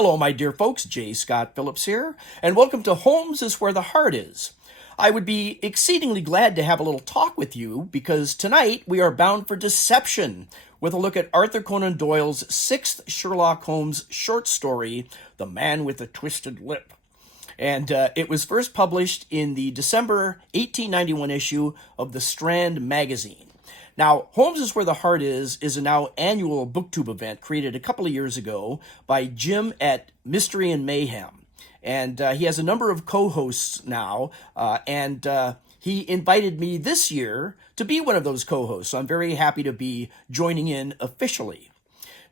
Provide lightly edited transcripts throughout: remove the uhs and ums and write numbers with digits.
Hello, my dear folks. J. Scott Phillips here, and welcome to Holmes is Where the Heart Is. I would be exceedingly glad to have a little talk with you because tonight we are bound for deception with a look at Arthur Conan Doyle's sixth Sherlock Holmes short story, The Man with the Twisted Lip. And it was first published in the December 1891 issue of the Strand magazine. Now, Holmes is Where the Heart is a now annual booktube event created a couple of years ago by Jim at Mystery and Mayhem. And he has a number of co-hosts now, and he invited me this year to be one of those co-hosts. So I'm very happy to be joining in officially.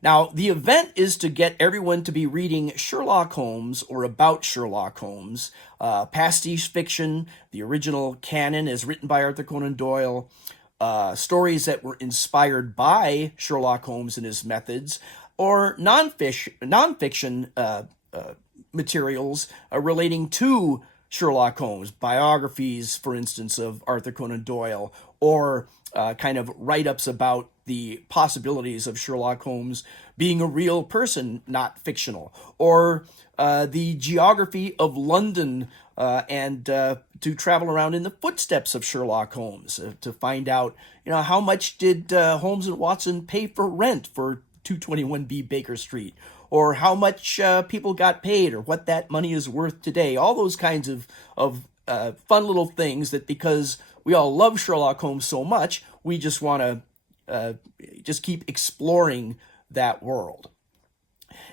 Now, the event is to get everyone to be reading Sherlock Holmes or about Sherlock Holmes, pastiche fiction, the original canon as written by Arthur Conan Doyle, stories that were inspired by Sherlock Holmes and his methods, or nonfiction materials relating to Sherlock Holmes, biographies, for instance, of Arthur Conan Doyle, or kind of write-ups about the possibilities of Sherlock Holmes being a real person, not fictional, or the geography of London and to travel around in the footsteps of Sherlock Holmes to find out, how much did Holmes and Watson pay for rent for 221B Baker Street, or how much people got paid, or what that money is worth today. All those kinds of fun little things that, because we all love Sherlock Holmes so much, we just want to just keep exploring that world.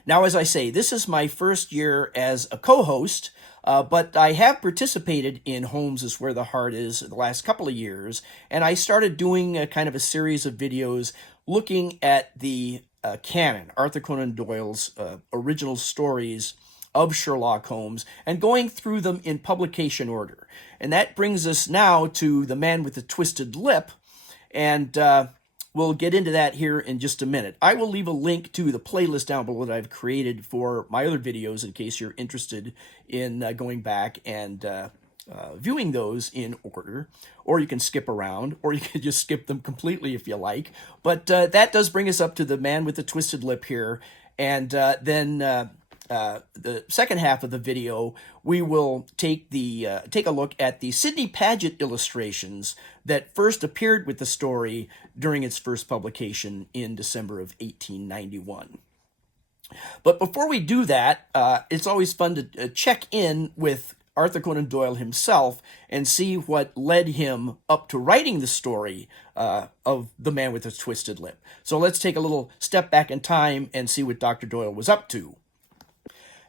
Now, as I say, this is my first year as a co-host, but I have participated in Holmes is Where the Heart Is the last couple of years, and I started doing a kind of a series of videos looking at the canon, Arthur Conan Doyle's original stories of Sherlock Holmes, and going through them in publication order. And that brings us now to The Man with the Twisted Lip, and we'll get into that here in just a minute. I will leave a link to the playlist down below that I've created for my other videos in case you're interested in going back and viewing those in order, or you can skip around, or you can just skip them completely if you like. But that does bring us up to The Man with the Twisted Lip here, and then the second half of the video, we will take a look at the Sidney Paget illustrations that first appeared with the story during its first publication in December of 1891. But before we do that, it's always fun to check in with Arthur Conan Doyle himself and see what led him up to writing the story of The Man with the Twisted Lip. So let's take a little step back in time and see what Dr. Doyle was up to.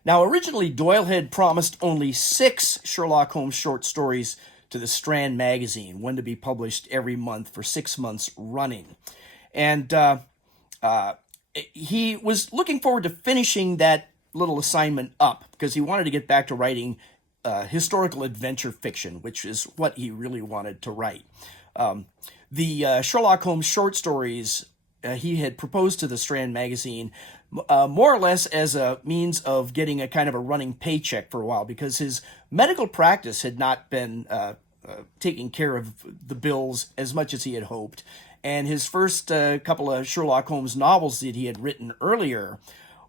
Now, originally, Doyle had promised only 6 Sherlock Holmes short stories to the Strand magazine, one to be published every month for 6 months running. And he was looking forward to finishing that little assignment up because he wanted to get back to writing historical adventure fiction, which is what he really wanted to write. The Sherlock Holmes short stories he had proposed to the Strand magazine more or less as a means of getting a kind of a running paycheck for a while, because his medical practice had not been taking care of the bills as much as he had hoped. And his first couple of Sherlock Holmes novels that he had written earlier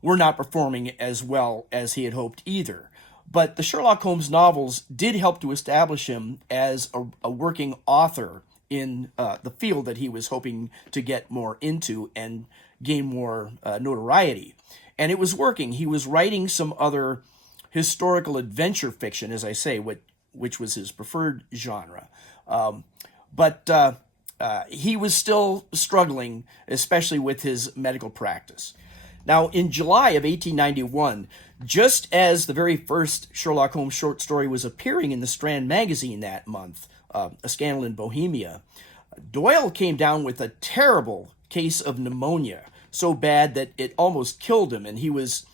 were not performing as well as he had hoped either. But the Sherlock Holmes novels did help to establish him as a working author in the field that he was hoping to get more into and gain more notoriety. And it was working. He was writing some other historical adventure fiction, as I say, which was his preferred genre. But he was still struggling, especially with his medical practice. Now, in July of 1891, just as the very first Sherlock Holmes short story was appearing in the Strand magazine that month, A Scandal in Bohemia, Doyle came down with a terrible case of pneumonia, so bad that it almost killed him, and he was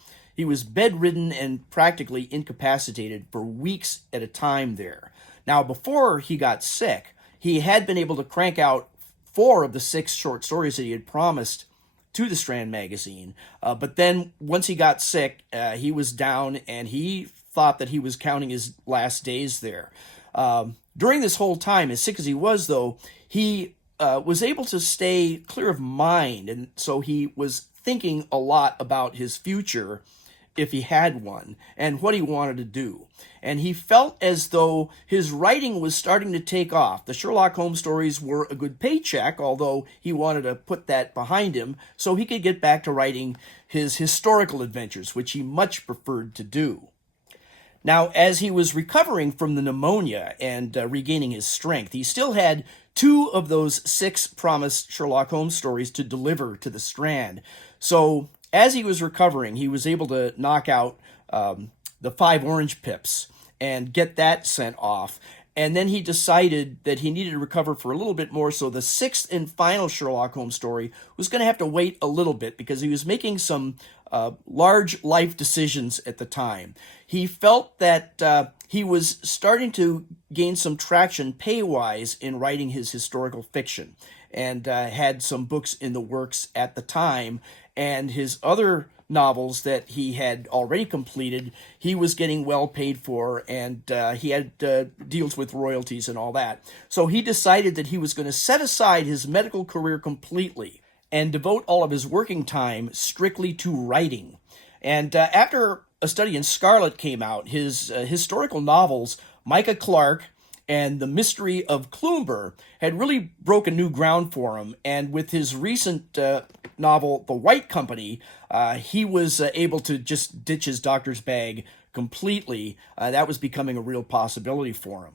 bedridden and practically incapacitated for weeks at a time there. Now, before he got sick, he had been able to crank out 4 of the 6 short stories that he had promised to the Strand magazine. But then once he got sick, he was down, and he thought that he was counting his last days there. During this whole time, as sick as he was, though, he was able to stay clear of mind, and so he was thinking a lot about his future if he had one, and what he wanted to do. And he felt as though his writing was starting to take off. The Sherlock Holmes stories were a good paycheck, although he wanted to put that behind him so he could get back to writing his historical adventures, which he much preferred to do. Now, as he was recovering from the pneumonia and regaining his strength, he still had 2 of those 6 promised Sherlock Holmes stories to deliver to the Strand. So, as he was recovering, he was able to knock out the 5 orange pips and get that sent off. And then he decided that he needed to recover for a little bit more, so the 6th and final Sherlock Holmes story was going to have to wait a little bit because he was making some large life decisions at the time. He felt that he was starting to gain some traction pay-wise in writing his historical fiction, and had some books in the works at the time, and his other novels that he had already completed, he was getting well paid for, and he had deals with royalties and all that. So he decided that he was going to set aside his medical career completely and devote all of his working time strictly to writing. And after A Study in Scarlet came out, his historical novels, Micah Clarke and The Mystery of Cloomber, had really broken new ground for him. And with his recent novel, The White Company, he was able to just ditch his doctor's bag completely. That was becoming a real possibility for him.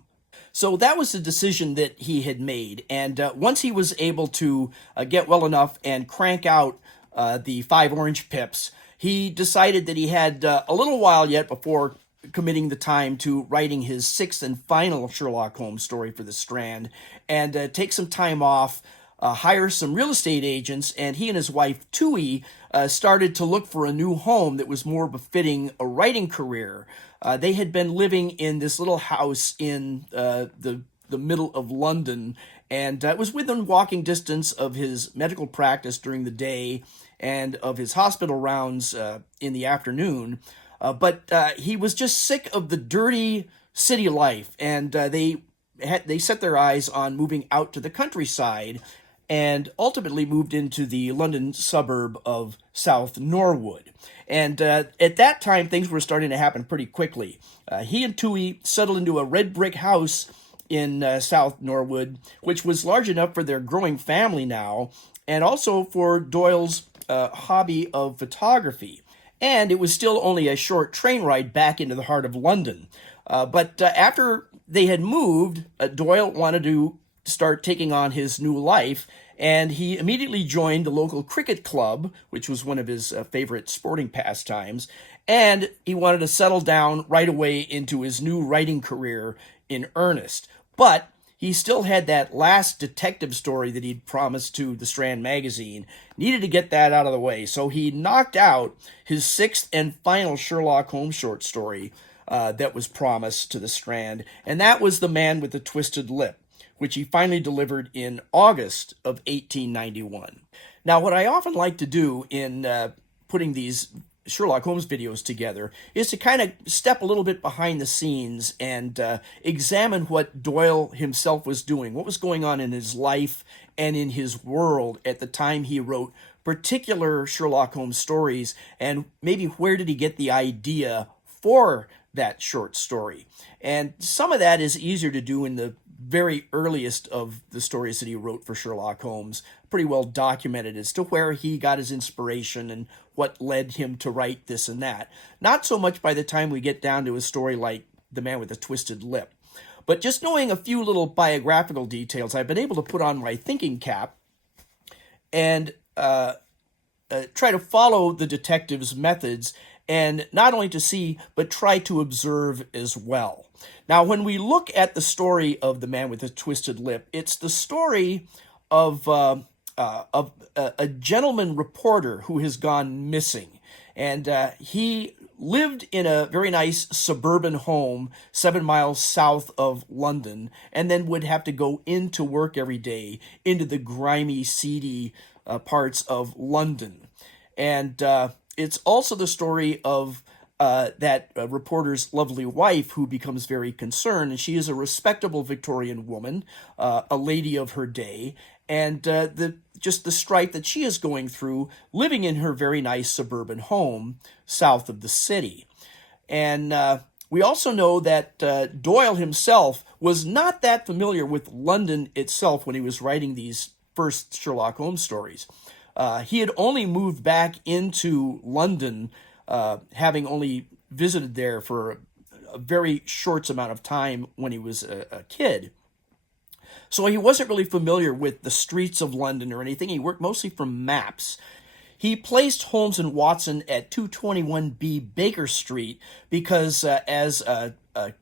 So that was the decision that he had made. And once he was able to get well enough and crank out the 5 orange pips, he decided that he had a little while yet before committing the time to writing his 6th and final Sherlock Holmes story for the Strand, and take some time off, hire some real estate agents, and he and his wife, Tui, started to look for a new home that was more befitting a writing career. They had been living in this little house in the middle of London, and it was within walking distance of his medical practice during the day and of his hospital rounds in the afternoon. But he was just sick of the dirty city life, and they set their eyes on moving out to the countryside, and ultimately moved into the London suburb of South Norwood. And at that time, things were starting to happen pretty quickly. He and Tui settled into a red brick house in South Norwood, which was large enough for their growing family now, and also for Doyle's hobby of photography. And it was still only a short train ride back into the heart of London. But after they had moved, Doyle wanted to start taking on his new life, and he immediately joined the local cricket club, which was one of his favorite sporting pastimes, and he wanted to settle down right away into his new writing career in earnest. But he still had that last detective story that he'd promised to the Strand magazine, needed to get that out of the way, so he knocked out his 6th and final Sherlock Holmes short story that was promised to the Strand, and that was The Man with the Twisted Lip, which he finally delivered in August of 1891. Now, what I often like to do in putting these Sherlock Holmes videos together is to kind of step a little bit behind the scenes and examine what Doyle himself was doing, what was going on in his life and in his world at the time he wrote particular Sherlock Holmes stories, and maybe where did he get the idea for that short story. And some of that is easier to do in the very earliest of the stories that he wrote for Sherlock Holmes, pretty well documented as to where he got his inspiration and what led him to write this and that. Not so much by the time we get down to a story like The Man with the Twisted Lip. But just knowing a few little biographical details, I've been able to put on my thinking cap and try to follow the detective's methods, and not only to see, but try to observe as well. Now, when we look at the story of The Man with the Twisted Lip, it's the story of a gentleman reporter who has gone missing. And he lived in a very nice suburban home 7 miles south of London, and then would have to go into work every day into the grimy, seedy parts of London. And it's also the story of that reporter's lovely wife, who becomes very concerned, and she is a respectable Victorian woman, a lady of her day, and just the strife that she is going through living in her very nice suburban home south of the city. And we also know that Doyle himself was not that familiar with London itself when he was writing these first Sherlock Holmes stories. He had only moved back into London, having only visited there for a very short amount of time when he was a kid. So he wasn't really familiar with the streets of London or anything. He worked mostly from maps. He placed Holmes and Watson at 221B Baker Street because as a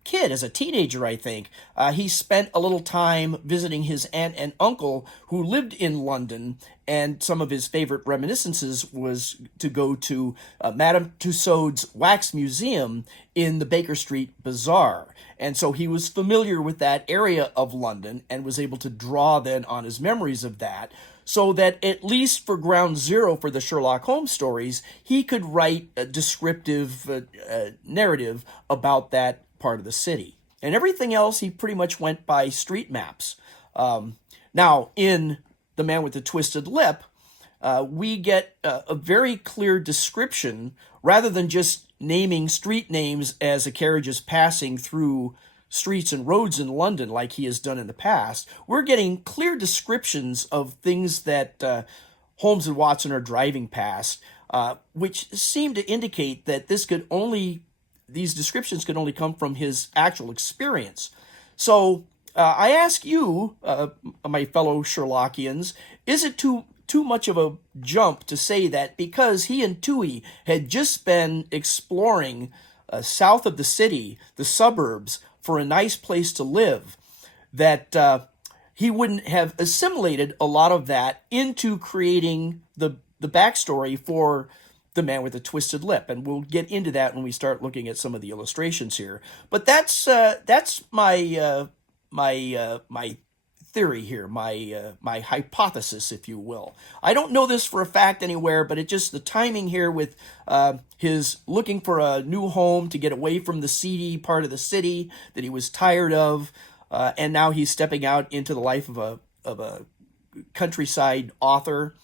kid, as a teenager, I think, he spent a little time visiting his aunt and uncle who lived in London, and some of his favorite reminiscences was to go to Madame Tussauds Wax Museum in the Baker Street Bazaar. And so he was familiar with that area of London and was able to draw then on his memories of that, so that at least for ground zero for the Sherlock Holmes stories, he could write a descriptive narrative about that part of the city. And everything else, he pretty much went by street maps. Now, in The Man with the Twisted Lip, we get a very clear description, rather than just naming street names as a carriage is passing through streets and roads in London like he has done in the past. We're getting clear descriptions of things that Holmes and Watson are driving past, which seem to indicate that these descriptions could only come from his actual experience. So I ask you, my fellow Sherlockians, is it too much of a jump to say that because he and Toohey had just been exploring south of the city, the suburbs, for a nice place to live, that he wouldn't have assimilated a lot of that into creating the backstory for The Man with the Twisted Lip? And we'll get into that when we start looking at some of the illustrations here. But that's my theory here, my hypothesis, if you will. I don't know this for a fact anywhere, but it just the timing here with his looking for a new home to get away from the seedy part of the city that he was tired of, and now he's stepping out into the life of a countryside author,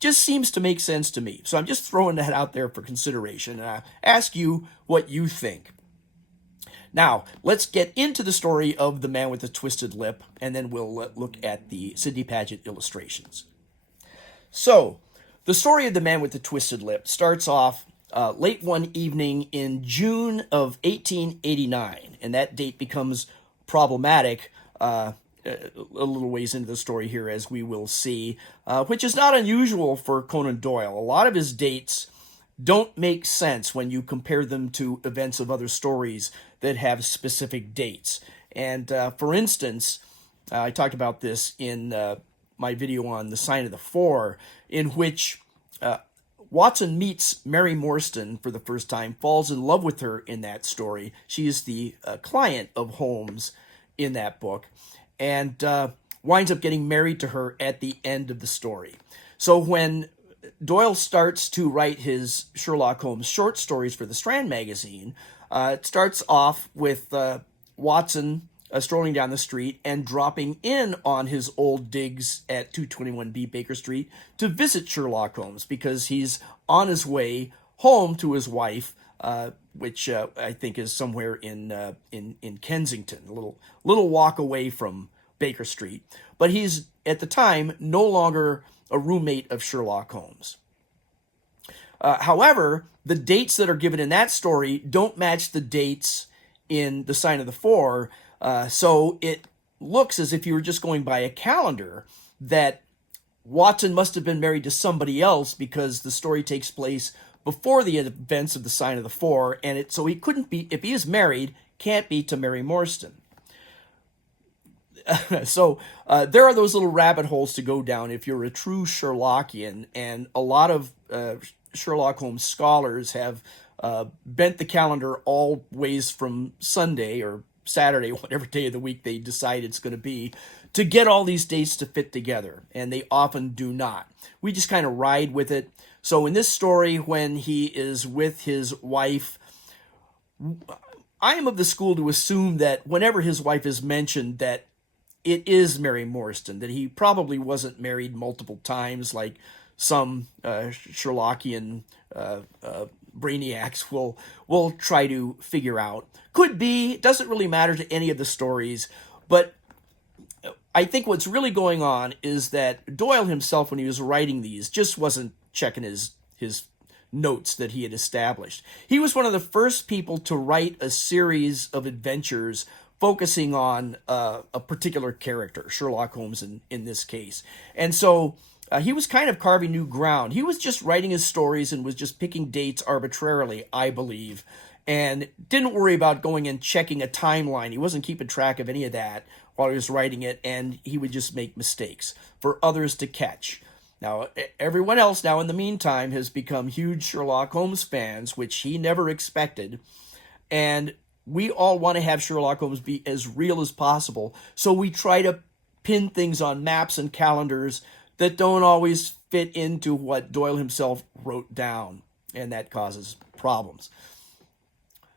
just seems to make sense to me. So I'm just throwing that out there for consideration, and I ask you what you think. Now, let's get into the story of The Man with the Twisted Lip, and then we'll look at the Sidney Paget illustrations. So, the story of The Man with the Twisted Lip starts off late one evening in June of 1889, and that date becomes problematic a little ways into the story here, as we will see, which is not unusual for Conan Doyle. A lot of his dates don't make sense when you compare them to events of other stories that have specific dates. And for instance, I talked about this in my video on The Sign of the Four, in which Watson meets Mary Morstan for the first time, falls in love with her in that story. She is the client of Holmes in that book, and winds up getting married to her at the end of the story. So when Doyle starts to write his Sherlock Holmes short stories for the Strand magazine, it starts off with Watson strolling down the street and dropping in on his old digs at 221B Baker Street to visit Sherlock Holmes, because he's on his way home to his wife, which I think is somewhere in Kensington, a little walk away from Baker Street. But he's, at the time, no longer a roommate of Sherlock Holmes. However, the dates that are given in that story don't match the dates in The Sign of the Four, so it looks as if you were just going by a calendar, that Watson must have been married to somebody else, because the story takes place before the events of The Sign of the Four, and so he couldn't be, if he is married, can't be to Mary Morstan. So there are those little rabbit holes to go down if you're a true Sherlockian, and a lot of Sherlock Holmes scholars have bent the calendar all ways from Sunday or Saturday, whatever day of the week they decide it's going to be, to get all these dates to fit together, and they often do not. We just kind of ride with it. So in this story, when he is with his wife, I am of the school to assume that whenever his wife is mentioned, that it is Mary Morstan, that he probably wasn't married multiple times like some Sherlockian brainiacs will try to figure out. Could be, doesn't really matter to any of the stories, but I think what's really going on is that Doyle himself, when he was writing these, just wasn't checking his notes that he had established. He was one of the first people to write a series of adventures focusing on a particular character, Sherlock Holmes in this case. And so he was kind of carving new ground. He was just writing his stories and was just picking dates arbitrarily, I believe, and didn't worry about going and checking a timeline. He wasn't keeping track of any of that while he was writing it, and he would just make mistakes for others to catch. Now, everyone else now in the meantime has become huge Sherlock Holmes fans, which he never expected, and we all want to have Sherlock Holmes be as real as possible, so we try to pin things on maps and calendars that don't always fit into what Doyle himself wrote down, and that causes problems.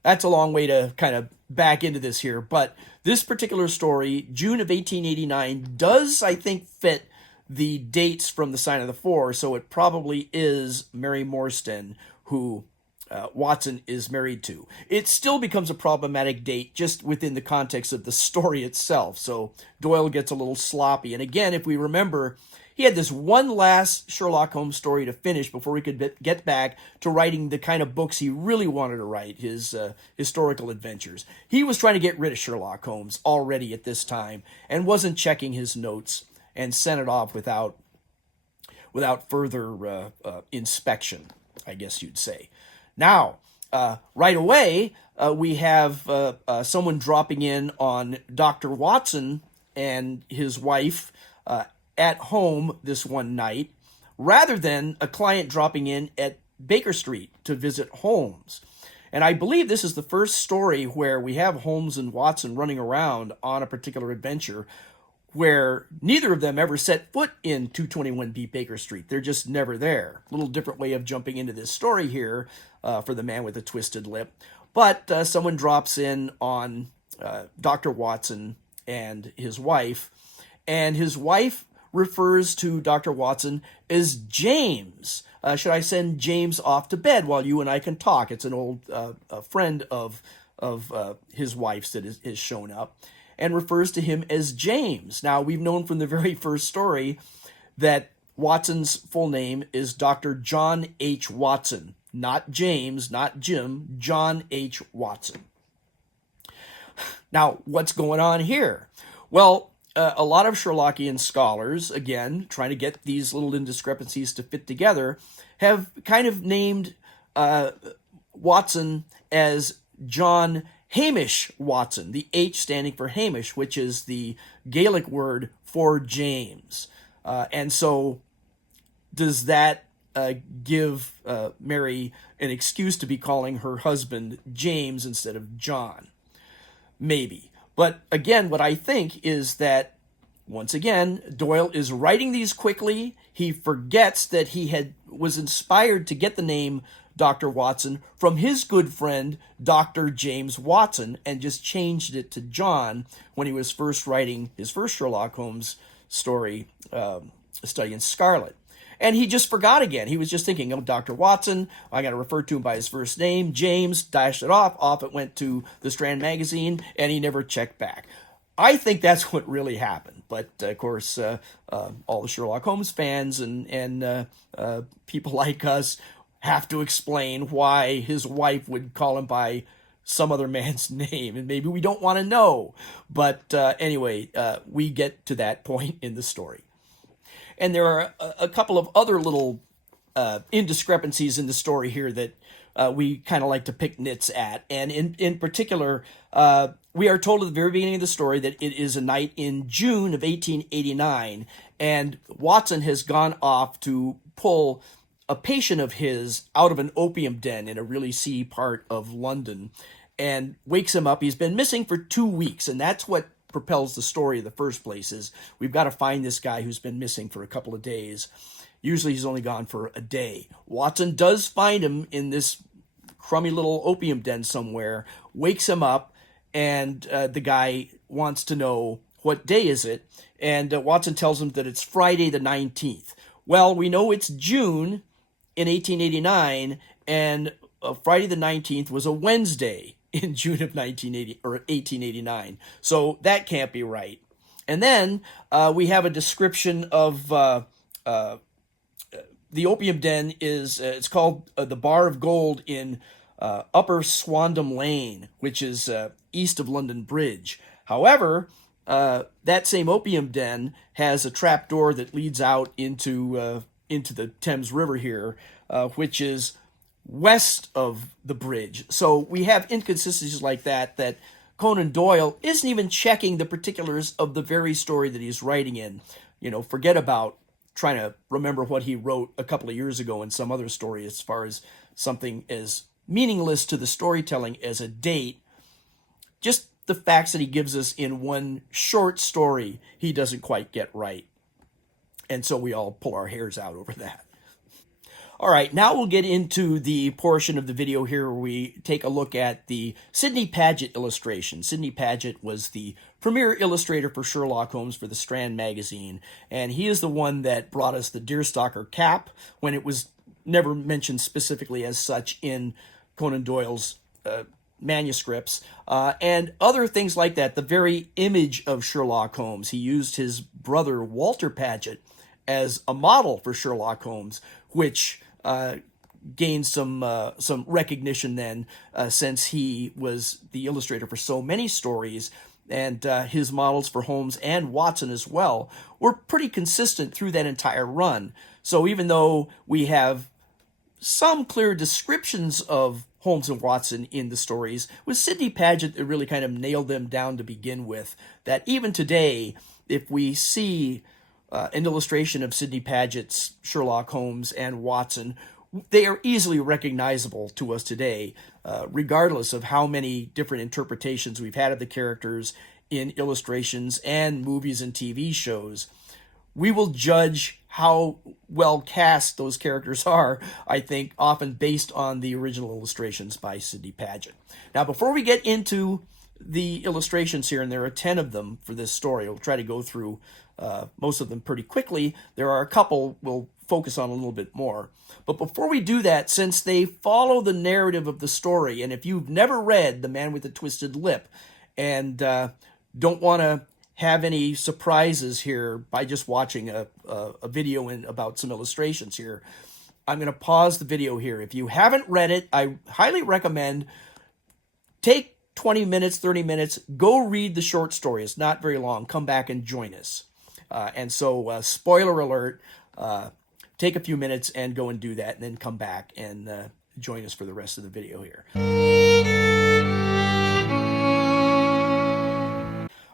That's a long way to kind of back into this here, but this particular story, June of 1889, does, I think, fit the dates from the Sign of the Four, so it probably is Mary Morstan who Watson is married to. It still becomes a problematic date just within the context of the story itself, so Doyle gets a little sloppy. And again, if we remember, he had this one last Sherlock Holmes story to finish before he could get back to writing the kind of books he really wanted to write, his historical adventures. He was trying to get rid of Sherlock Holmes already at this time and wasn't checking his notes and sent it off without further inspection, I guess you'd say. Now, right away, we have someone dropping in on Dr. Watson and his wife at home this one night, rather than a client dropping in at Baker Street to visit Holmes. And I believe this is the first story where we have Holmes and Watson running around on a particular adventure where neither of them ever set foot in 221B Baker Street. They're just never there. A little different way of jumping into this story here for the man with the twisted lip. But someone drops in on Dr. Watson and his wife refers to Dr. Watson as James. Should I send James off to bed while you and I can talk? It's an old friend of his wife's that has shown up, and refers to him as James. Now, we've known from the very first story that Watson's full name is Dr. John H. Watson. Not James, not Jim, John H. Watson. Now, what's going on here? Well, a lot of Sherlockian scholars, again, trying to get these little indiscrepancies to fit together, have kind of named Watson as John Hamish Watson, the H standing for Hamish, which is the Gaelic word for James. And so does that give Mary an excuse to be calling her husband James instead of John? Maybe. But again, what I think is that, once again, Doyle is writing these quickly. He forgets that he was inspired to get the name Dr. Watson from his good friend, Dr. James Watson, and just changed it to John when he was first writing his first Sherlock Holmes story, Study in Scarlet. And he just forgot again. He was just thinking, oh, Dr. Watson, I got to refer to him by his first name. James, dashed it off. Off it went to the Strand magazine, and he never checked back. I think that's what really happened. But, of course, all the Sherlock Holmes fans and people like us have to explain why his wife would call him by some other man's name. And maybe we don't want to know. But anyway, we get to that point in the story. And there are a couple of other little indiscrepancies in the story here that we kind of like to pick nits at. And in particular, we are told at the very beginning of the story that it is a night in June of 1889, and Watson has gone off to pull a patient of his out of an opium den in a really seedy part of London and wakes him up. He's been missing for 2 weeks, and that's what propels the story in the first place. Is we've got to find this guy who's been missing for a couple of days. Usually he's only gone for a day. Watson does find him in this crummy little opium den somewhere, wakes him up, and the guy wants to know what day is it? And Watson tells him that it's Friday the 19th. Well, we know it's June in 1889, and Friday the 19th was a Wednesday in June of 1889. So that can't be right. And then we have a description of the opium den is it's called the Bar of Gold in Upper Swandam Lane, which is east of London Bridge. However, that same opium den has a trap door that leads out into the Thames River here, which is west of the bridge. So we have inconsistencies like that Conan Doyle isn't even checking the particulars of the very story that he's writing in. Forget about trying to remember what he wrote a couple of years ago in some other story as far as something as meaningless to the storytelling as a date. Just the facts that he gives us in one short story, he doesn't quite get right. And so we all pull our hairs out over that. All right, now we'll get into the portion of the video here where we take a look at the Sidney Paget illustration. Sidney Paget was the premier illustrator for Sherlock Holmes for the Strand magazine, and he is the one that brought us the deerstalker cap when it was never mentioned specifically as such in Conan Doyle's manuscripts, and other things like that. The very image of Sherlock Holmes. He used his brother Walter Paget as a model for Sherlock Holmes, which gained some recognition then, since he was the illustrator for so many stories, and his models for Holmes and Watson as well were pretty consistent through that entire run. So even though we have some clear descriptions of Holmes and Watson in the stories, with Sidney Paget, it really kind of nailed them down to begin with, that even today, if we see an illustration of Sidney Paget's Sherlock Holmes and Watson, they are easily recognizable to us today, regardless of how many different interpretations we've had of the characters in illustrations and movies and TV shows. We will judge how well cast those characters are, I think, often based on the original illustrations by Sidney Paget. Now, before we get into the illustrations here, and there are 10 of them for this story, we'll try to go through most of them pretty quickly. There are a couple we'll focus on a little bit more. But before we do that, since they follow the narrative of the story, and if you've never read The Man with the Twisted Lip and don't want to have any surprises here by just watching a video about some illustrations here, I'm going to pause the video here. If you haven't read it, I highly recommend take 20 minutes, 30 minutes, go read the short story. It's not very long. Come back and join us. And so, spoiler alert, take a few minutes and go and do that, and then come back and join us for the rest of the video here.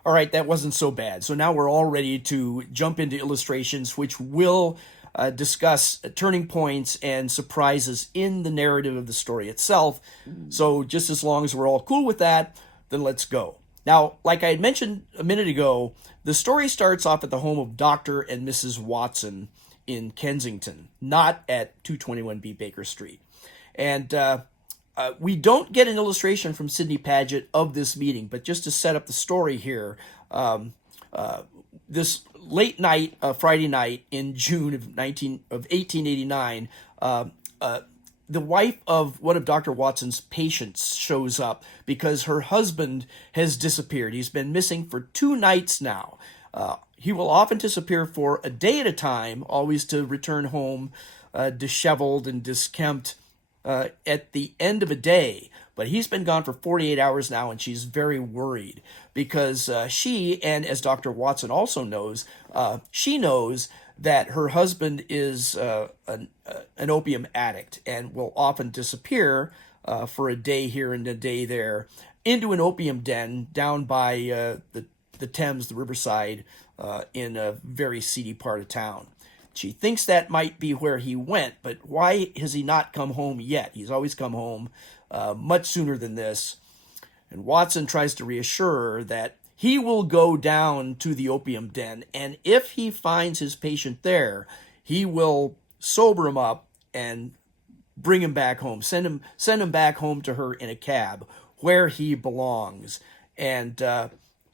All right, that wasn't so bad. So now we're all ready to jump into illustrations, which will discuss turning points and surprises in the narrative of the story itself. So just as long as we're all cool with that, then let's go. Now, like I had mentioned a minute ago, the story starts off at the home of Dr. and Mrs. Watson in Kensington, not at 221B Baker Street. And we don't get an illustration from Sidney Paget of this meeting, but just to set up the story here, this late night, Friday night in June of 1889, the wife of one of Dr. Watson's patients shows up because her husband has disappeared. He's been missing for 2 nights now. He will often disappear for a day at a time, always to return home disheveled and diskempt at the end of a day. But he's been gone for 48 hours now, and she's very worried because she, and as Dr. Watson also knows, she knows that her husband is an opium addict and will often disappear for a day here and a day there into an opium den down by the Thames, the riverside, in a very seedy part of town. She thinks that might be where he went, but why has he not come home yet? He's always come home much sooner than this. And Watson tries to reassure her that he will go down to the opium den, and if he finds his patient there, he will sober him up and bring him back home, send him back home to her in a cab where he belongs. And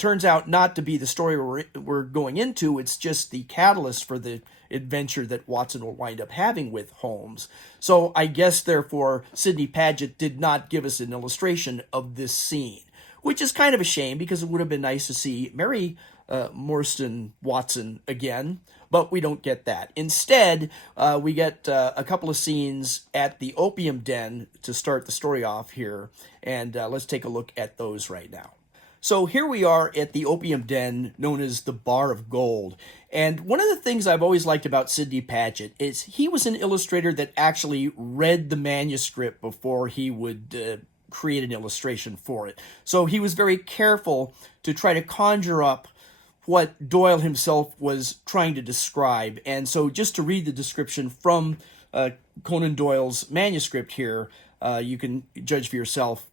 turns out not to be the story we're going into. It's just the catalyst for the adventure that Watson will wind up having with Holmes. So I guess, therefore, Sidney Paget did not give us an illustration of this scene, which is kind of a shame because it would have been nice to see Mary Morstan Watson again, but we don't get that. Instead, we get a couple of scenes at the opium den to start the story off here, and let's take a look at those right now. So here we are at the opium den known as the Bar of Gold. And one of the things I've always liked about Sidney Paget is he was an illustrator that actually read the manuscript before he would create an illustration for it. So he was very careful to try to conjure up what Doyle himself was trying to describe. And so just to read the description from Conan Doyle's manuscript here, you can judge for yourself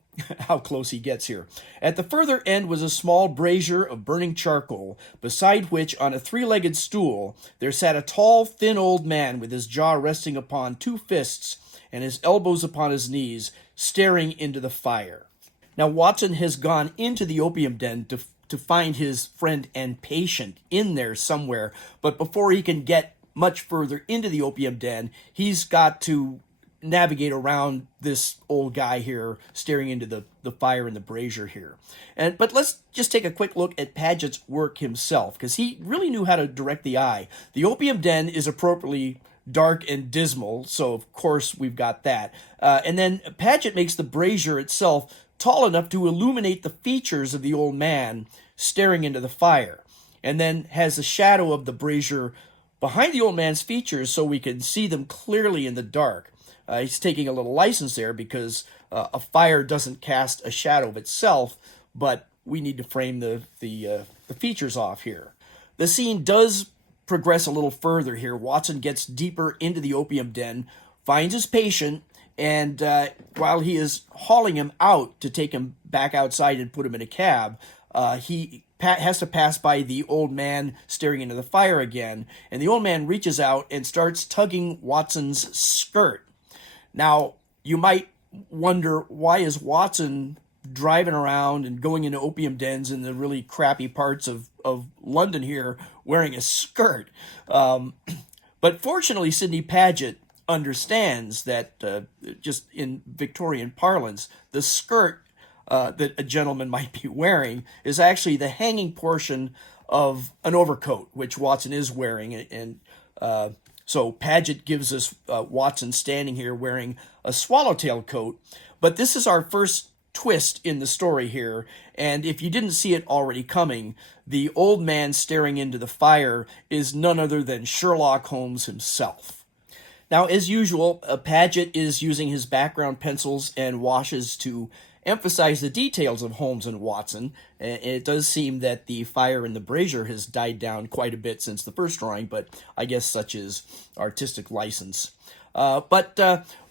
how close he gets here. At the further end was a small brazier of burning charcoal, beside which, on a three-legged stool, there sat a tall, thin old man with his jaw resting upon two fists and his elbows upon his knees, staring into the fire. Now, Watson has gone into the opium den to find his friend and patient in there somewhere, but before he can get much further into the opium den, he's got to navigate around this old guy here staring into the fire in the brazier here. But let's just take a quick look at Paget's work himself, because he really knew how to direct the eye. The opium den is appropriately dark and dismal, so of course we've got that. And then Paget makes the brazier itself tall enough to illuminate the features of the old man staring into the fire, and then has the shadow of the brazier behind the old man's features so we can see them clearly in the dark. He's taking a little license there because a fire doesn't cast a shadow of itself, but we need to frame the features off here. The scene does progress a little further here. Watson gets deeper into the opium den, finds his patient, and while he is hauling him out to take him back outside and put him in a cab, he has to pass by the old man staring into the fire again, and the old man reaches out and starts tugging Watson's skirt. Now, you might wonder, why is Watson driving around and going into opium dens in the really crappy parts of London here wearing a skirt? But fortunately, Sidney Paget understands that, just in Victorian parlance, the skirt that a gentleman might be wearing is actually the hanging portion of an overcoat, which Watson is wearing. And so Paget gives us Watson standing here wearing a swallowtail coat. But this is our first twist in the story here. And if you didn't see it already coming, the old man staring into the fire is none other than Sherlock Holmes himself. Now, as usual, Paget is using his background pencils and washes to emphasize the details of Holmes and Watson. And it does seem that the fire in the brazier has died down quite a bit since the first drawing, but I guess such is artistic license. But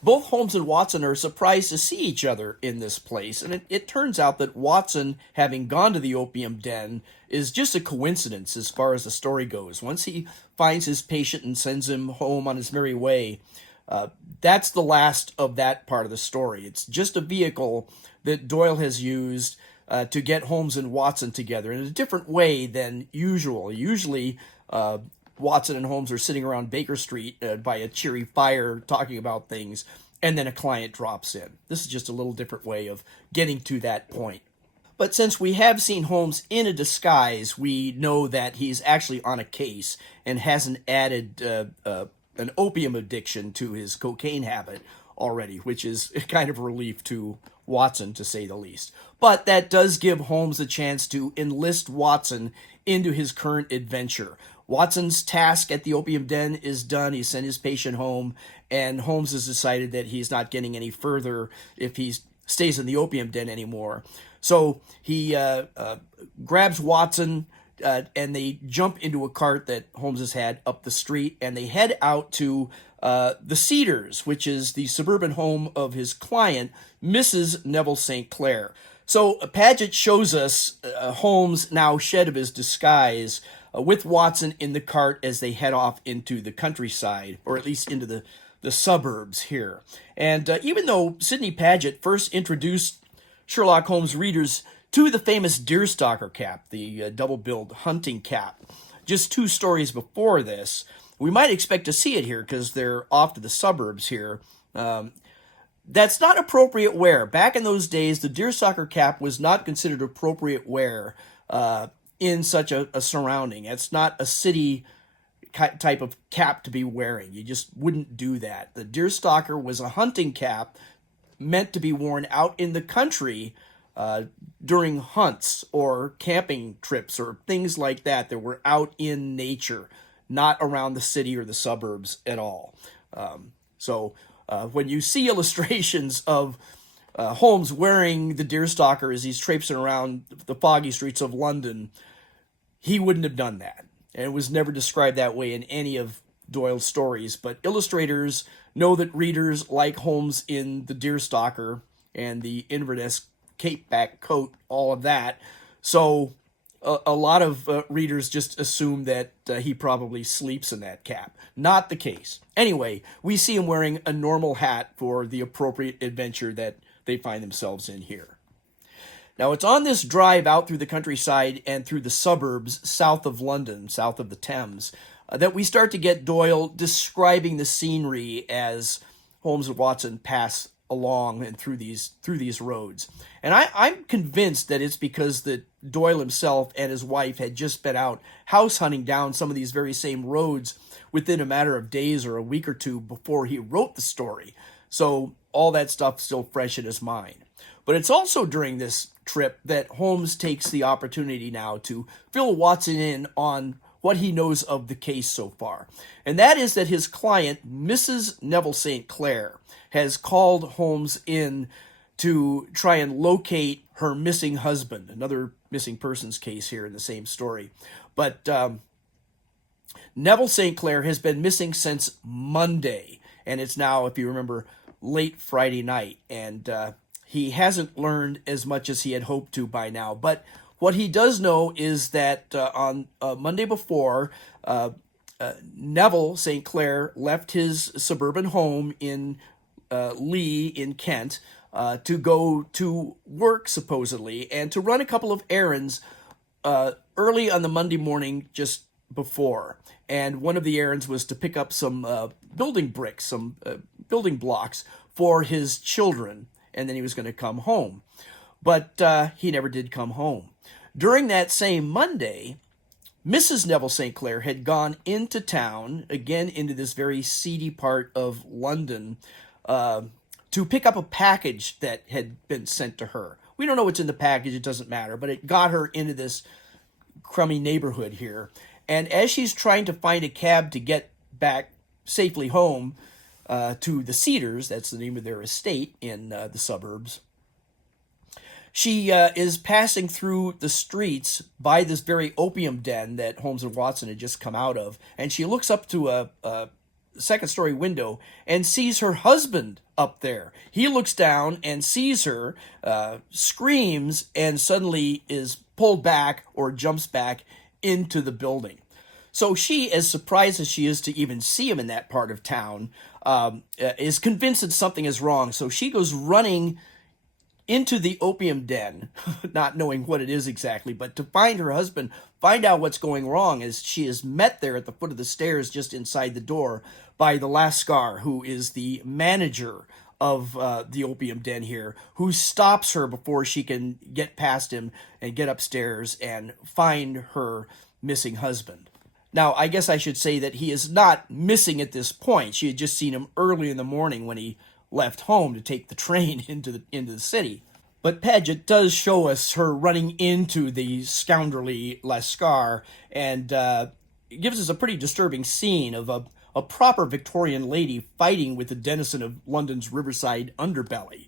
both Holmes and Watson are surprised to see each other in this place, and it turns out that Watson, having gone to the opium den, is just a coincidence as far as the story goes. Once he finds his patient and sends him home on his merry way, that's the last of that part of the story. It's just a vehicle that Doyle has used to get Holmes and Watson together in a different way than usual. Usually, Watson and Holmes are sitting around Baker Street by a cheery fire talking about things, and then a client drops in. This is just a little different way of getting to that point. But since we have seen Holmes in a disguise, we know that he's actually on a case and hasn't added an opium addiction to his cocaine habit already, which is kind of a relief to Watson, to say the least. But that does give Holmes a chance to enlist Watson into his current adventure. Watson's task at the opium den is done. He sent his patient home, and Holmes has decided that he's not getting any further if he stays in the opium den anymore. So he grabs Watson, and they jump into a cart that Holmes has had up the street, and they head out to the Cedars, which is the suburban home of his client, Mrs. Neville St. Clair. So Paget shows us Holmes now shed of his disguise with Watson in the cart as they head off into the countryside, or at least into the suburbs here. And even though Sidney Paget first introduced Sherlock Holmes readers to the famous deerstalker cap, the double-billed hunting cap. Just 2 stories before this, we might expect to see it here because they're off to the suburbs here. That's not appropriate wear. Back in those days, the deerstalker cap was not considered appropriate wear in such a surrounding. It's not a city type of cap to be wearing. You just wouldn't do that. The deerstalker was a hunting cap meant to be worn out in the country during hunts or camping trips or things like that were out in nature, not around the city or the suburbs at all. So when you see illustrations of Holmes wearing the deerstalker as he's traipsing around the foggy streets of London, he wouldn't have done that. And it was never described that way in any of Doyle's stories. But illustrators know that readers like Holmes in the deerstalker and the Inverness cape-back coat, all of that. So a lot of readers just assume that he probably sleeps in that cap. Not the case. Anyway, we see him wearing a normal hat for the appropriate adventure that they find themselves in here. Now, it's on this drive out through the countryside and through the suburbs south of London, south of the Thames, that we start to get Doyle describing the scenery as Holmes and Watson pass along and through these roads. And I'm convinced that it's because that Doyle himself and his wife had just been out house hunting down some of these very same roads within a matter of days or a week or two before he wrote the story. So all that stuff's still fresh in his mind. But it's also during this trip that Holmes takes the opportunity now to fill Watson in on what he knows of the case so far. And that is that his client, Mrs. Neville St. Clair, has called Holmes in to try and locate her missing husband, another missing persons case here in the same story. But Neville St. Clair has been missing since Monday, and it's now, if you remember, late Friday night, and he hasn't learned as much as he had hoped to by now. But what he does know is that on Monday before, Neville St. Clair left his suburban home in Lee in Kent to go to work, supposedly, and to run a couple of errands early on the Monday morning just before. And one of the errands was to pick up some building bricks, some building blocks for his children, and then he was going to come home. But he never did come home. During that same Monday, Mrs. Neville St. Clair had gone into town, again into this very seedy part of London, to pick up a package that had been sent to her. We don't know what's in the package, it doesn't matter, but it got her into this crummy neighborhood here. And as she's trying to find a cab to get back safely home to the Cedars, that's the name of their estate in the suburbs, she is passing through the streets by this very opium den that Holmes and Watson had just come out of, and she looks up to a second-story window and sees her husband up there. He looks down and sees her, screams, and suddenly is pulled back or jumps back into the building. So she, as surprised as she is to even see him in that part of town, is convinced that something is wrong. So she goes running into the opium den, not knowing what it is exactly, but to find her husband, find out what's going wrong, as she is met there at the foot of the stairs just inside the door by the Lascar, who is the manager of the opium den here, who stops her before she can get past him and get upstairs and find her missing husband. Now, I guess I should say that he is not missing at this point. She had just seen him early in the morning when he left home to take the train into the city. But Paget does show us her running into the scoundrelly Lascar, and gives us a pretty disturbing scene of a proper Victorian lady fighting with the denizen of London's riverside underbelly.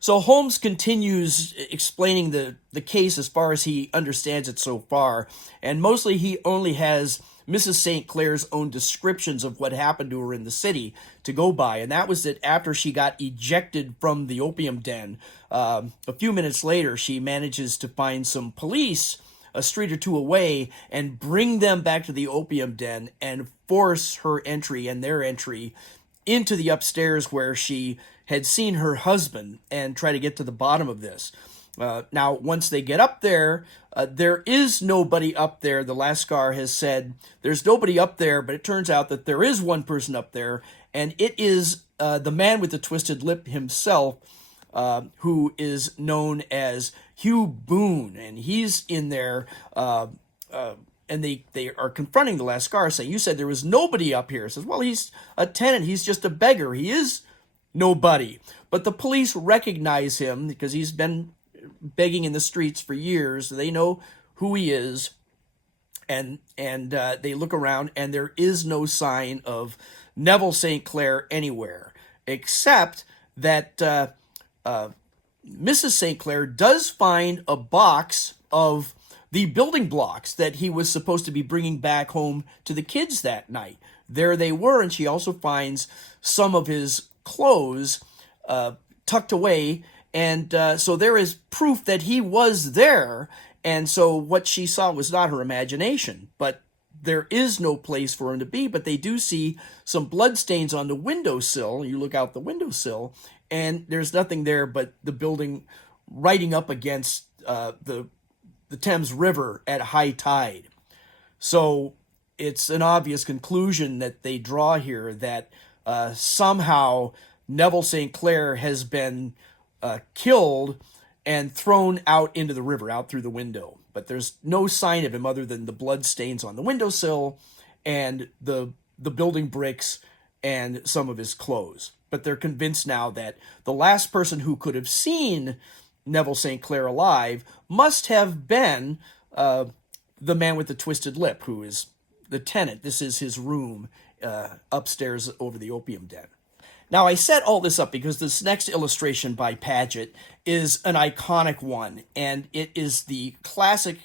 So Holmes continues explaining the case as far as he understands it so far, and mostly he only has Mrs. St. Clair's own descriptions of what happened to her in the city to go by, and that was that after she got ejected from the opium den, a few minutes later she manages to find some police a street or two away and bring them back to the opium den and force her entry and their entry into the upstairs where she had seen her husband and try to get to the bottom of this. Now, once they get up there, there is nobody up there. The Lascar has said there's nobody up there, but it turns out that there is one person up there, and it is the man with the twisted lip himself, who is known as Hugh Boone, and he's in there. And they are confronting the Lascar, saying, "You said there was nobody up here." He says, "Well, he's a tenant. He's just a beggar. He is nobody." But the police recognize him because he's been begging in the streets for years. They know who he is, and they look around, and there is no sign of Neville St. Clair anywhere, except that Mrs. St. Clair does find a box of the building blocks that he was supposed to be bringing back home to the kids that night. There they were, and she also finds some of his clothes tucked away, and so there is proof that he was there, and so what she saw was not her imagination, but there is no place for him to be. But they do see some bloodstains on the windowsill. You look out the windowsill, and there's nothing there but the building riding up against the Thames River at high tide. So it's an obvious conclusion that they draw here that somehow Neville St. Clair has been killed and thrown out into the river, out through the window. But there's no sign of him other than the blood stains on the windowsill and the building bricks and some of his clothes. But they're convinced now that the last person who could have seen Neville St. Clair alive must have been the man with the twisted lip, who is the tenant. This is his room upstairs over the opium den. Now, I set all this up because this next illustration by Paget is an iconic one, and it is the classic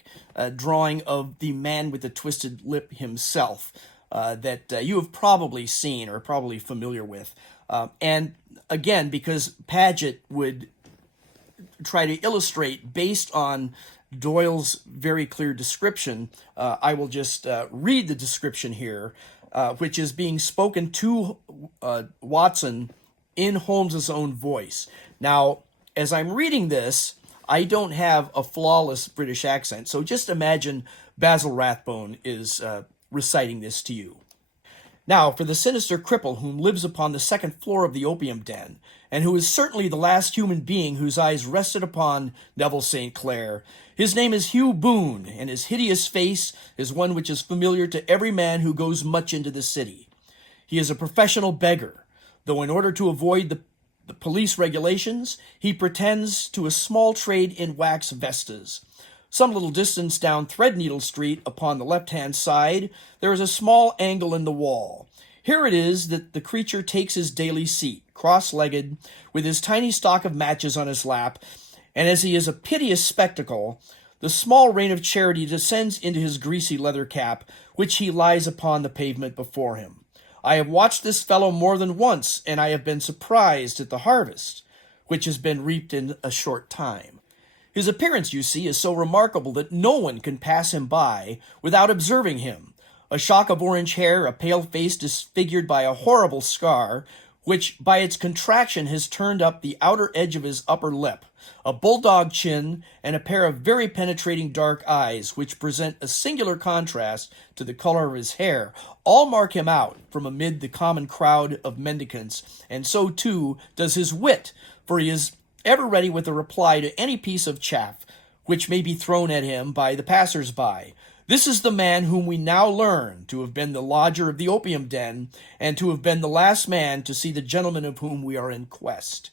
drawing of the man with the twisted lip himself that you have probably seen or probably familiar with. And again, because Paget would try to illustrate based on Doyle's very clear description, I will just read the description here, which is being spoken to Watson in Holmes's own voice. Now, as I'm reading this, I don't have a flawless British accent, so just imagine Basil Rathbone is reciting this to you. "Now, for the sinister cripple whom lives upon the second floor of the opium den, and who is certainly the last human being whose eyes rested upon Neville St. Clair, his name is Hugh Boone, and his hideous face is one which is familiar to every man who goes much into the city. He is a professional beggar, though in order to avoid the police regulations, he pretends to a small trade in wax vestas. Some little distance down Threadneedle Street upon the left-hand side, there is a small angle in the wall. Here it is that the creature takes his daily seat, cross-legged, with his tiny stock of matches on his lap, and as he is a piteous spectacle, the small rain of charity descends into his greasy leather cap, which he lies upon the pavement before him. I have watched this fellow more than once, and I have been surprised at the harvest, which has been reaped in a short time. His appearance, you see, is so remarkable that no one can pass him by without observing him. A shock of orange hair, a pale face disfigured by a horrible scar, which by its contraction has turned up the outer edge of his upper lip, a bulldog chin, and a pair of very penetrating dark eyes, which present a singular contrast to the color of his hair, all mark him out from amid the common crowd of mendicants, and so too does his wit, for he is ever ready with a reply to any piece of chaff which may be thrown at him by the passers-by. This is the man whom we now learn to have been the lodger of the opium den, and to have been the last man to see the gentleman of whom we are in quest."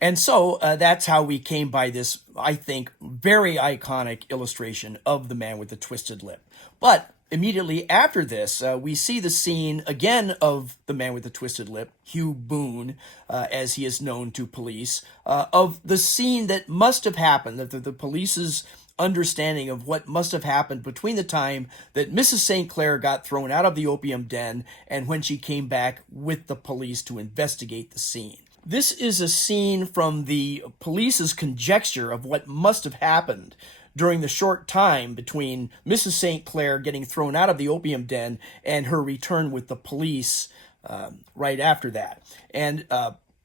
And so that's how we came by this, I think, very iconic illustration of the man with the twisted lip. But immediately after this, we see the scene again of the man with the twisted lip, Hugh Boone, as he is known to police, of the scene that must have happened, that the police's understanding of what must have happened between the time that Mrs. St. Clair got thrown out of the opium den and when she came back with the police to investigate the scene. This is a scene from the police's conjecture of what must have happened during the short time between Mrs. St. Clair getting thrown out of the opium den and her return with the police right after that. And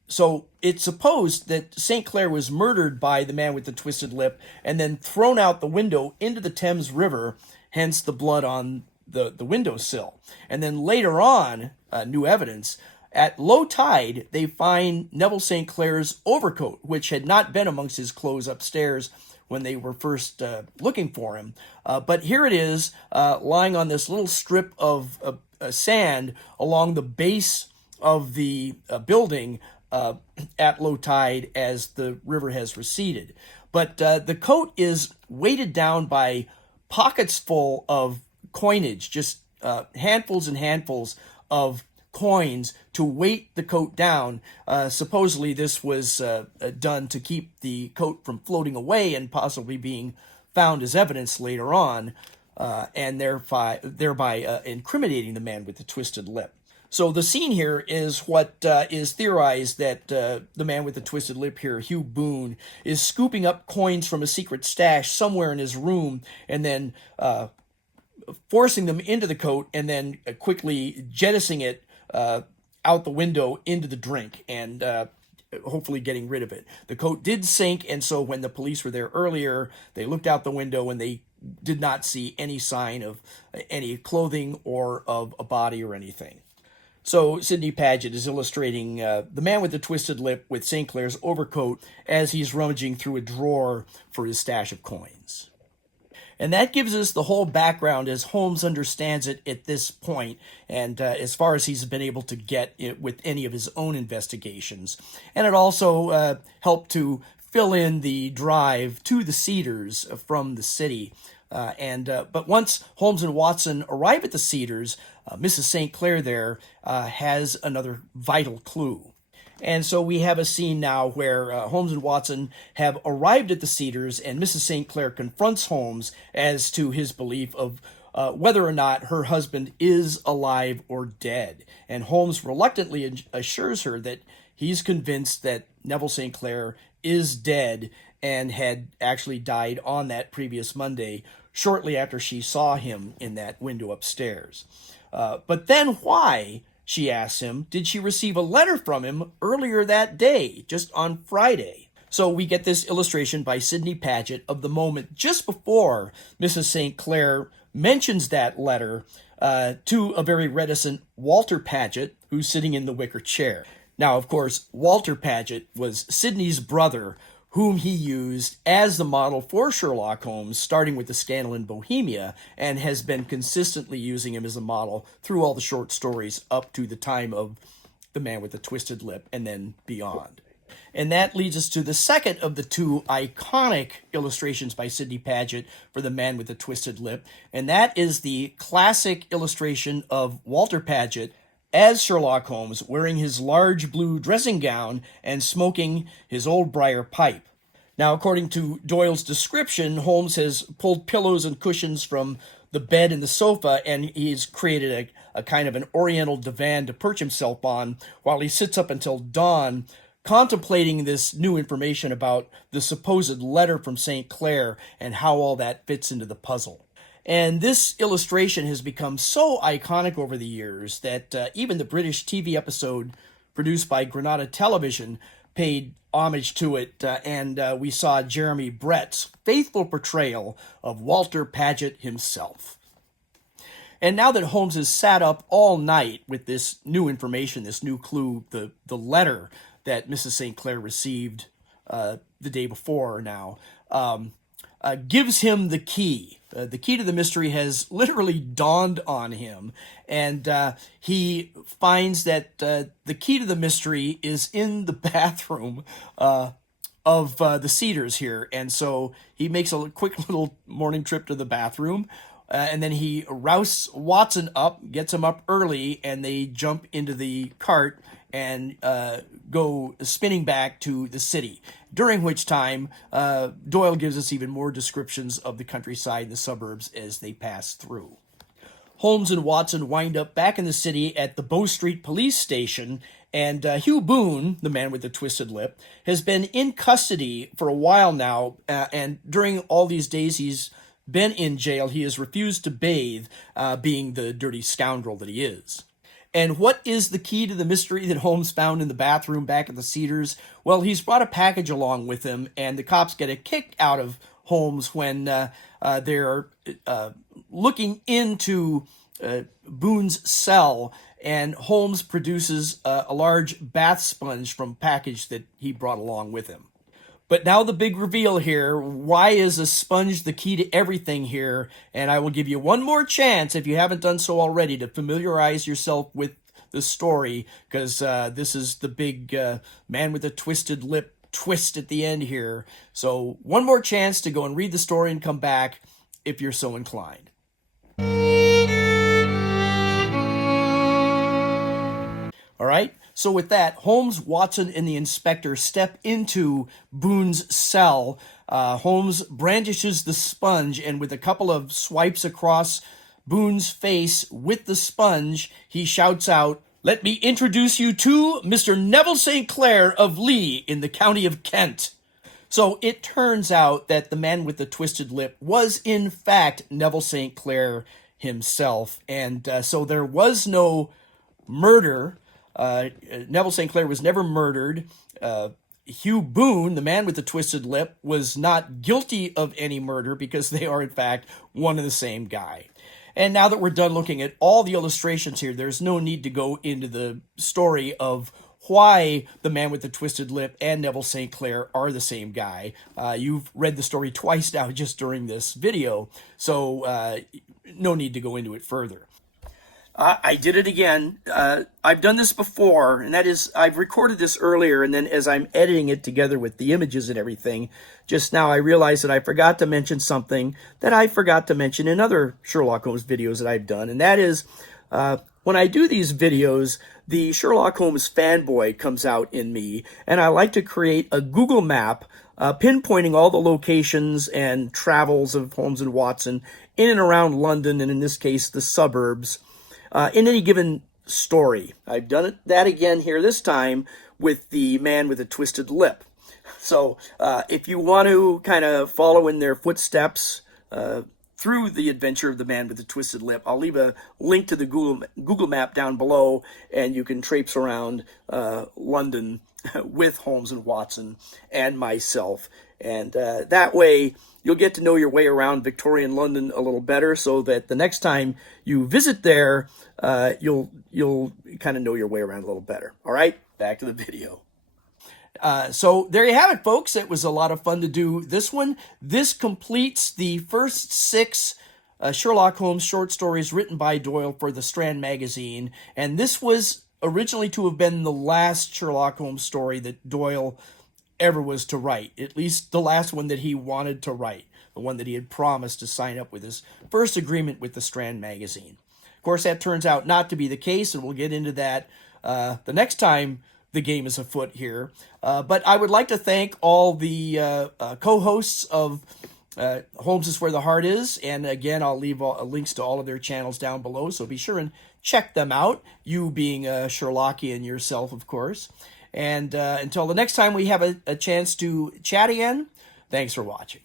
So it's supposed that St. Clair was murdered by the man with the twisted lip and then thrown out the window into the Thames River, hence the blood on the windowsill. And then later on, new evidence, at low tide, they find Neville St. Clair's overcoat, which had not been amongst his clothes upstairs when they were first looking for him. But here it is, lying on this little strip of sand along the base of the building at low tide as the river has receded. But the coat is weighted down by pockets full of coinage, just handfuls and handfuls of coins to weight the coat down. Supposedly this was done to keep the coat from floating away and possibly being found as evidence later on, and thereby incriminating the man with the twisted lip. So the scene here is what is theorized that the man with the twisted lip here, Hugh Boone, is scooping up coins from a secret stash somewhere in his room and then forcing them into the coat and then quickly jettisoning it out the window into the drink and hopefully getting rid of it. The coat did sink, and so when the police were there earlier, they looked out the window and they did not see any sign of any clothing or of a body or anything. So Sidney Paget is illustrating the man with the twisted lip with St. Clair's overcoat as he's rummaging through a drawer for his stash of coins. And that gives us the whole background as Holmes understands it at this point, and as far as he's been able to get it with any of his own investigations. And it also helped to fill in the drive to the Cedars from the city. But once Holmes and Watson arrive at the Cedars, Mrs. St. Clair there has another vital clue. And so we have a scene now where Holmes and Watson have arrived at the Cedars, and Mrs. St. Clair confronts Holmes as to his belief of whether or not her husband is alive or dead. And Holmes reluctantly assures her that he's convinced that Neville St. Clair is dead and had actually died on that previous Monday, shortly after she saw him in that window upstairs. But then why, she asks him, did she receive a letter from him earlier that day, just on Friday? So we get this illustration by Sidney Paget of the moment just before Mrs. St. Clair mentions that letter to a very reticent Walter Paget, who's sitting in the wicker chair. Now, of course, Walter Paget was Sidney's brother, whom he used as the model for Sherlock Holmes, starting with the scandal in Bohemia, and has been consistently using him as a model through all the short stories up to the time of The Man with the Twisted Lip and then beyond. And that leads us to the second of the two iconic illustrations by Sidney Paget for The Man with the Twisted Lip, and that is the classic illustration of Walter Paget as Sherlock Holmes, wearing his large blue dressing gown and smoking his old briar pipe. Now, according to Doyle's description, Holmes has pulled pillows and cushions from the bed and the sofa, and he's created a kind of an oriental divan to perch himself on while he sits up until dawn, contemplating this new information about the supposed letter from St. Clair and how all that fits into the puzzle. And this illustration has become so iconic over the years that even the British TV episode produced by Granada Television paid homage to it, and we saw Jeremy Brett's faithful portrayal of Walter Paget himself. And now that Holmes has sat up all night with this new information, this new clue, the letter that Mrs. St. Clair received the day before now, gives him the key. The key to the mystery has literally dawned on him, and he finds that the key to the mystery is in the bathroom of the Cedars here. And so he makes a quick little morning trip to the bathroom, and then he rouses Watson up, gets him up early, and they jump into the cart and go spinning back to the city, during which time Doyle gives us even more descriptions of the countryside and the suburbs as they pass through. Holmes and Watson wind up back in the city at the Bow Street police station, and Hugh Boone, the man with the twisted lip, has been in custody for a while now, and during all these days he's been in jail, he has refused to bathe, being the dirty scoundrel that he is. And what is the key to the mystery that Holmes found in the bathroom back at the Cedars? Well, he's brought a package along with him, and the cops get a kick out of Holmes when they're looking into Boone's cell, and Holmes produces a large bath sponge from a package that he brought along with him. But now the big reveal here. Why is a sponge the key to everything here? And I will give you one more chance, if you haven't done so already, to familiarize yourself with the story, because this is the big man with a twisted lip twist at the end here. So one more chance to go and read the story and come back if you're so inclined. All right, so with that, Holmes, Watson, and the inspector step into Boone's cell. Holmes brandishes the sponge, and with a couple of swipes across Boone's face with the sponge, he shouts out, "Let me introduce you to Mr. Neville St. Clair of Lee in the county of Kent." So it turns out that the man with the twisted lip was, in fact, Neville St. Clair himself. And so there was no murder. Neville St. Clair was never murdered. Hugh Boone, the man with the twisted lip, was not guilty of any murder because they are, in fact, one and the same guy. And now that we're done looking at all the illustrations here, there's no need to go into the story of why the man with the twisted lip and Neville St. Clair are the same guy. You've read the story twice now just during this video, so no need to go into it further. I did it again. I've done this before, and that is, I've recorded this earlier, and then as I'm editing it together with the images and everything, just now I realized that I forgot to mention something that I forgot to mention in other Sherlock Holmes videos that I've done, and that is, when I do these videos, the Sherlock Holmes fanboy comes out in me, and I like to create a Google map pinpointing all the locations and travels of Holmes and Watson in and around London, and in this case, the suburbs, in any given story. I've done that again here this time with the man with a twisted lip. So if you want to kind of follow in their footsteps through the adventure of the man with the twisted lip, I'll leave a link to the Google map down below, and you can traipse around London with Holmes and Watson and myself. And that way, you'll get to know your way around Victorian London a little better, so that the next time you visit there, you'll kind of know your way around a little better. All right, back to the video. So there you have it, folks. It was a lot of fun to do this one. This completes the first 6 Sherlock Holmes short stories written by Doyle for the Strand magazine, and this was originally to have been the last Sherlock Holmes story that Doyle ever was to write, at least the last one that he wanted to write, the one that he had promised to sign up with his first agreement with the Strand magazine. Of course, that turns out not to be the case, and we'll get into that the next time the game is afoot here. But I would like to thank all the co-hosts of Holmes is Where the Heart Is, and again, I'll leave links to all of their channels down below, so be sure and check them out, you being a Sherlockian yourself, of course. And until the next time we have a chance to chat again, thanks for watching.